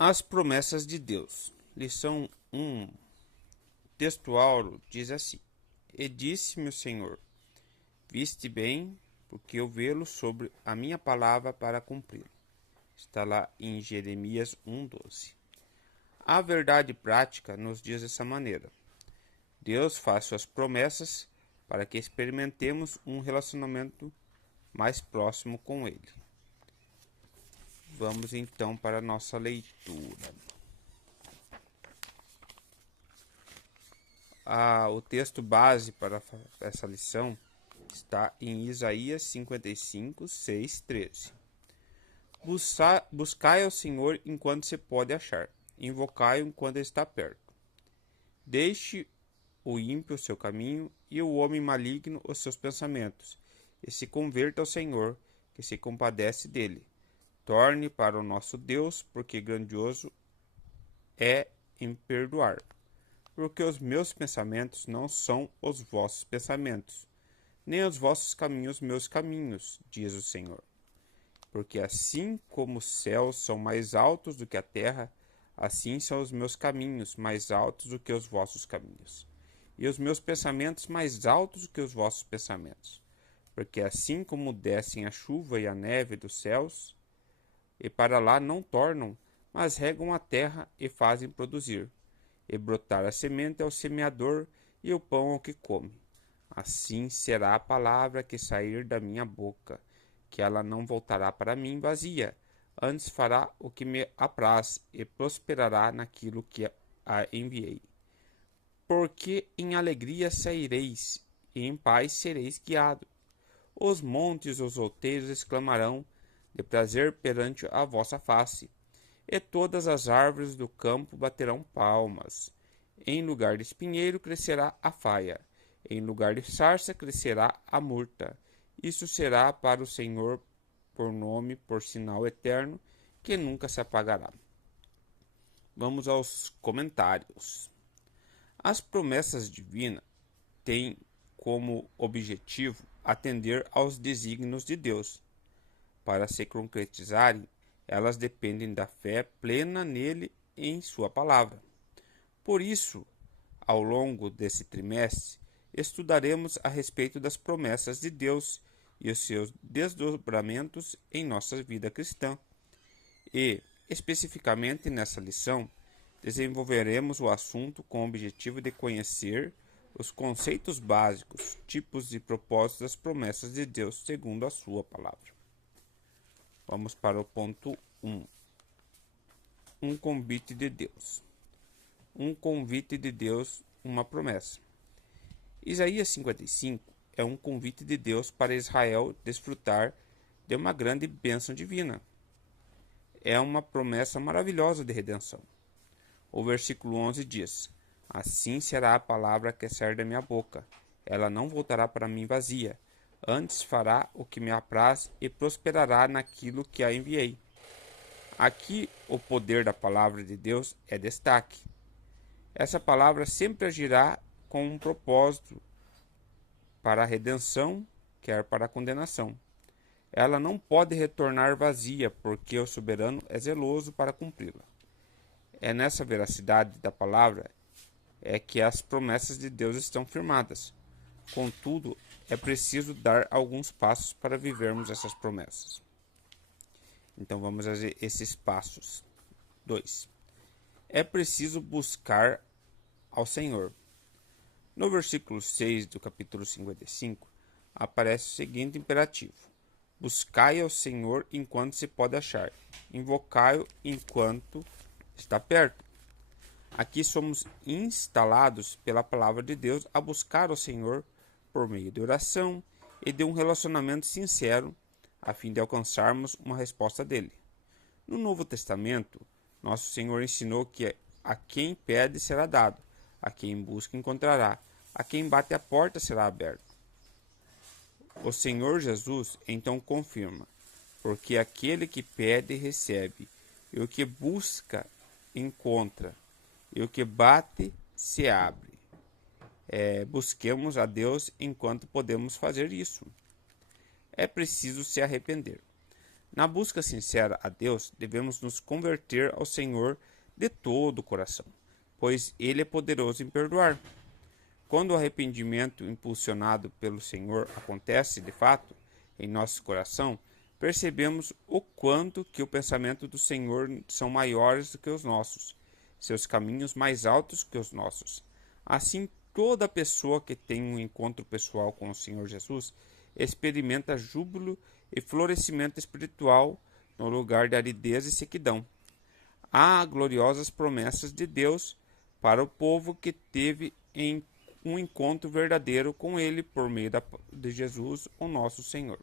As promessas de Deus. Lição 1. Textual diz assim: E disse-me o Senhor: Viste bem, porque eu velo sobre a minha palavra para cumpri-la. Está lá em Jeremias 1:12. A verdade prática nos diz dessa maneira: Deus faz suas promessas para que experimentemos um relacionamento mais próximo com Ele. Vamos então para a nossa leitura. O texto base para essa lição está em Isaías 55, 6, 13. Buscai ao Senhor enquanto se pode achar, invocai-o enquanto está perto. Deixe o ímpio o seu caminho e o homem maligno os seus pensamentos, e se converta ao Senhor, que se compadece dele. Torne para o nosso Deus, porque grandioso é em perdoar. Porque os meus pensamentos não são os vossos pensamentos, nem os vossos caminhos meus caminhos, diz o Senhor. Porque assim como os céus são mais altos do que a terra, assim são os meus caminhos mais altos do que os vossos caminhos, e os meus pensamentos mais altos do que os vossos pensamentos. Porque assim como descem a chuva e a neve dos céus, e para lá não tornam, mas regam a terra e fazem produzir, e brotar a semente ao semeador e o pão ao que come. Assim será a palavra que sair da minha boca, que ela não voltará para mim vazia, antes fará o que me apraz e prosperará naquilo que a enviei. Porque em alegria saireis, e em paz sereis guiados. Os montes e os outeiros exclamarão de prazer perante a vossa face, e todas as árvores do campo baterão palmas. Em lugar de espinheiro crescerá a faia, em lugar de sarça crescerá a murta. Isso será para o Senhor por nome, por sinal eterno, que nunca se apagará. Vamos aos comentários. As promessas divinas têm como objetivo atender aos desígnios de Deus. Para se concretizarem, elas dependem da fé plena nele e em sua palavra. Por isso, ao longo desse trimestre, estudaremos a respeito das promessas de Deus e os seus desdobramentos em nossa vida cristã. E, especificamente nessa lição, desenvolveremos o assunto com o objetivo de conhecer os conceitos básicos, tipos e propósitos das promessas de Deus segundo a sua palavra. Vamos para o ponto 1. Um convite de Deus. Um convite de Deus, uma promessa. Isaías 55 é um convite de Deus para Israel desfrutar de uma grande bênção divina. É uma promessa maravilhosa de redenção. O versículo 11 diz: Assim será a palavra que sair da minha boca. Ela não voltará para mim vazia. Antes fará o que me apraz e prosperará naquilo que a enviei. Aqui o poder da palavra de Deus é destaque. Essa palavra sempre agirá com um propósito para a redenção, quer para a condenação. Ela não pode retornar vazia, porque o soberano é zeloso para cumpri-la. É nessa veracidade da palavra é que as promessas de Deus estão firmadas. Contudo, é preciso dar alguns passos para vivermos essas promessas. Então vamos a esses passos. 2. É preciso buscar ao Senhor. No versículo 6 do capítulo 55, aparece o seguinte imperativo: Buscai ao Senhor enquanto se pode achar, invocai-o enquanto está perto. Aqui somos instalados pela palavra de Deus a buscar ao Senhor por meio de oração e de um relacionamento sincero, a fim de alcançarmos uma resposta dele. No Novo Testamento, nosso Senhor ensinou que a quem pede será dado, a quem busca encontrará, a quem bate a porta será aberta. O Senhor Jesus então confirma: porque aquele que pede recebe, e o que busca encontra, e o que bate se abre. Busquemos a Deus enquanto podemos fazer isso. É preciso se arrepender. Na busca sincera a Deus, devemos nos converter ao Senhor de todo o coração, pois Ele é poderoso em perdoar. Quando o arrependimento impulsionado pelo Senhor acontece de fato em nosso coração, percebemos o quanto que o pensamento do Senhor são maiores do que os nossos, seus caminhos mais altos que os nossos. Assim, toda pessoa que tem um encontro pessoal com o Senhor Jesus experimenta júbilo e florescimento espiritual no lugar de aridez e sequidão. Há gloriosas promessas de Deus para o povo que teve um encontro verdadeiro com Ele por meio de Jesus, o nosso Senhor.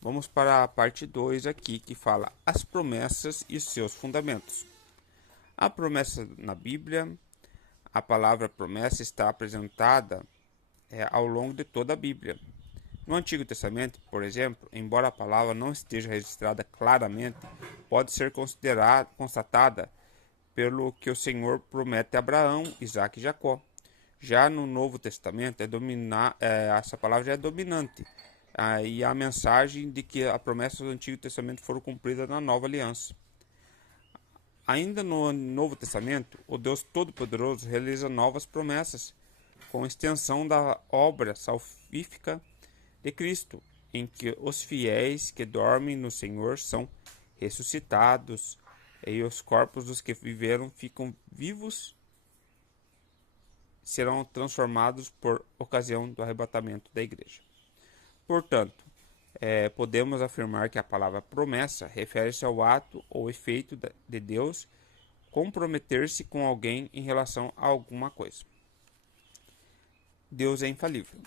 Vamos para a parte 2 aqui, que fala as promessas e seus fundamentos. A promessa na Bíblia, a palavra promessa está apresentada ao longo de toda a Bíblia. No Antigo Testamento, por exemplo, embora a palavra não esteja registrada claramente, pode ser constatada pelo que o Senhor promete a Abraão, Isaque e Jacó. Já no Novo Testamento, essa palavra já é dominante, e a mensagem de que a promessa do Antigo Testamento foram cumpridas na Nova Aliança. Ainda no Novo Testamento, o Deus Todo-Poderoso realiza novas promessas, com extensão da obra salvífica de Cristo, em que os fiéis que dormem no Senhor são ressuscitados, e os corpos dos que viveram ficam vivos serão transformados por ocasião do arrebatamento da igreja. Portanto, podemos afirmar que a palavra promessa refere-se ao ato ou efeito de Deus comprometer-se com alguém em relação a alguma coisa. Deus é infalível.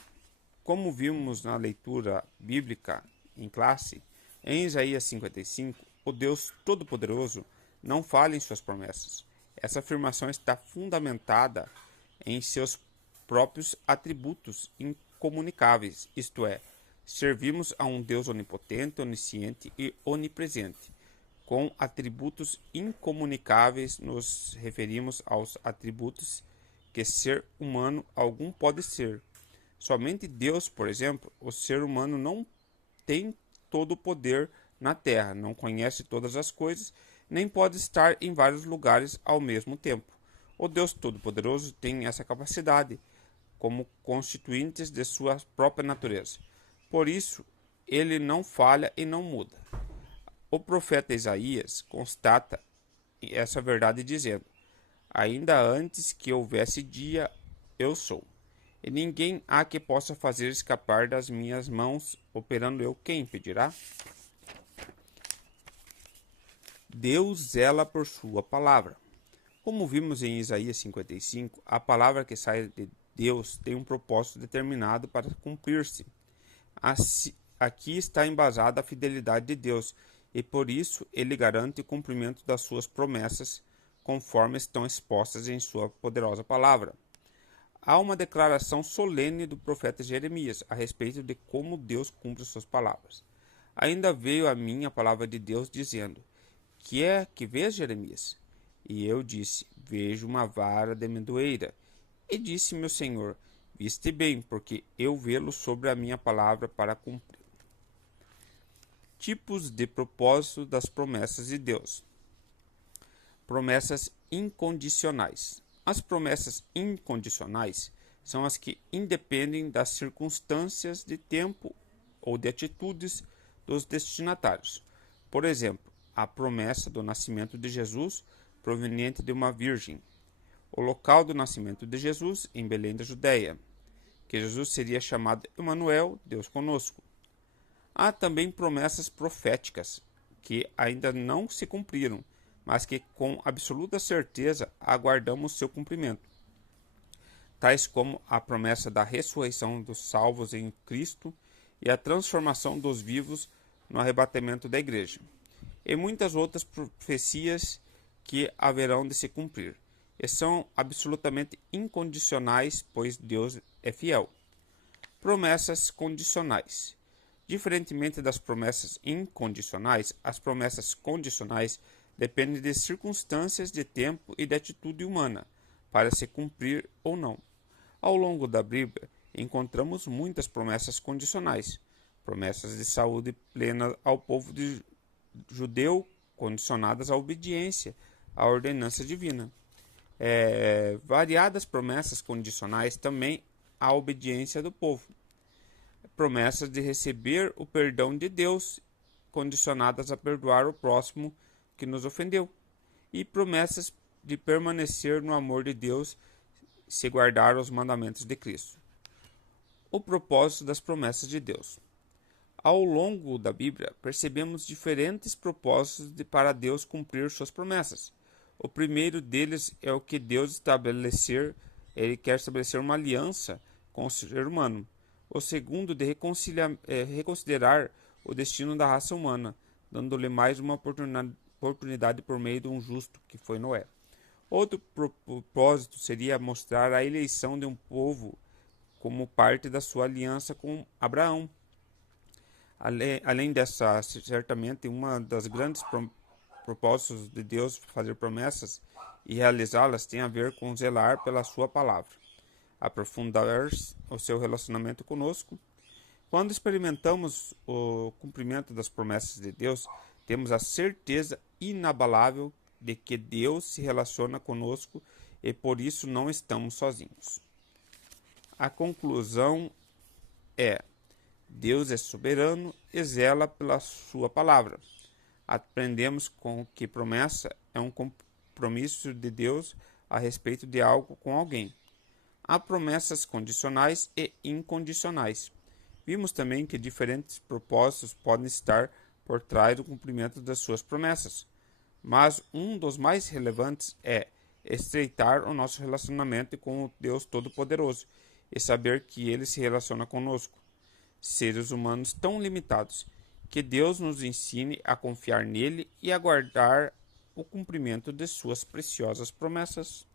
Como vimos na leitura bíblica em classe, em Isaías 55, o Deus Todo-Poderoso não falha em suas promessas. Essa afirmação está fundamentada em seus próprios atributos incomunicáveis, isto é, servimos a um Deus onipotente, onisciente e onipresente. Com atributos incomunicáveis, nos referimos aos atributos que ser humano algum pode ser. Somente Deus, por exemplo, o ser humano não tem todo o poder na Terra, não conhece todas as coisas, nem pode estar em vários lugares ao mesmo tempo. O Deus Todo-Poderoso tem essa capacidade, como constituintes de sua própria natureza. Por isso, ele não falha e não muda. O profeta Isaías constata essa verdade dizendo: ainda antes que houvesse dia, eu sou. E ninguém há que possa fazer escapar das minhas mãos, operando eu, quem impedirá? Deus zela por sua palavra. Como vimos em Isaías 55, a palavra que sai de Deus tem um propósito determinado para cumprir-se. Aqui está embasada a fidelidade de Deus, e por isso ele garante o cumprimento das suas promessas, conforme estão expostas em sua poderosa palavra. Há uma declaração solene do profeta Jeremias a respeito de como Deus cumpre suas palavras. Ainda veio a mim a palavra de Deus dizendo: que é que vês, Jeremias? E eu disse: vejo uma vara de amendoeira. E disse meu Senhor: viste bem, porque eu vê-lo sobre a minha palavra para cumprir. Tipos de propósito das promessas de Deus. Promessas incondicionais. As promessas incondicionais são as que independem das circunstâncias de tempo ou de atitudes dos destinatários. Por exemplo, a promessa do nascimento de Jesus proveniente de uma virgem, o local do nascimento de Jesus em Belém da Judéia, que Jesus seria chamado Emanuel, Deus conosco. Há também promessas proféticas, que ainda não se cumpriram, mas que com absoluta certeza aguardamos seu cumprimento, tais como a promessa da ressurreição dos salvos em Cristo e a transformação dos vivos no arrebatamento da igreja, e muitas outras profecias que haverão de se cumprir, e são absolutamente incondicionais, pois Deus é fiel. Promessas condicionais. Diferentemente das promessas incondicionais, as promessas condicionais dependem de circunstâncias de tempo e de atitude humana para se cumprir ou não. Ao longo da Bíblia, encontramos muitas promessas condicionais. promessas de saúde plena ao povo judeu, condicionadas à obediência à ordenança divina. Variadas promessas condicionais também à obediência do povo. Promessas de receber o perdão de Deus, condicionadas a perdoar o próximo que nos ofendeu. E promessas de permanecer no amor de Deus se guardar os mandamentos de Cristo. O propósito das promessas de Deus. Ao longo da Bíblia, percebemos diferentes propósitos para Deus cumprir suas promessas. O primeiro deles é o que Deus estabelecer. Ele quer estabelecer uma aliança com o ser humano. O segundo, de reconsiderar o destino da raça humana, dando-lhe mais uma oportunidade por meio de um justo, que foi Noé. Outro propósito seria mostrar a eleição de um povo como parte da sua aliança com Abraão. Além dessa, certamente, uma das grandes propósitos de Deus fazer promessas e realizá-las tem a ver com zelar pela sua palavra, aprofundar o seu relacionamento conosco. Quando experimentamos o cumprimento das promessas de Deus, temos a certeza inabalável de que Deus se relaciona conosco e por isso não estamos sozinhos. A conclusão é: Deus é soberano e zela pela sua palavra. Aprendemos com que promessa é um compromisso de Deus a respeito de algo com alguém. Há promessas condicionais e incondicionais. Vimos também que diferentes propósitos podem estar por trás do cumprimento das suas promessas, mas um dos mais relevantes é estreitar o nosso relacionamento com o Deus Todo-Poderoso e saber que Ele se relaciona conosco, seres humanos tão limitados, que Deus nos ensine a confiar nele e aguardar o cumprimento de suas preciosas promessas.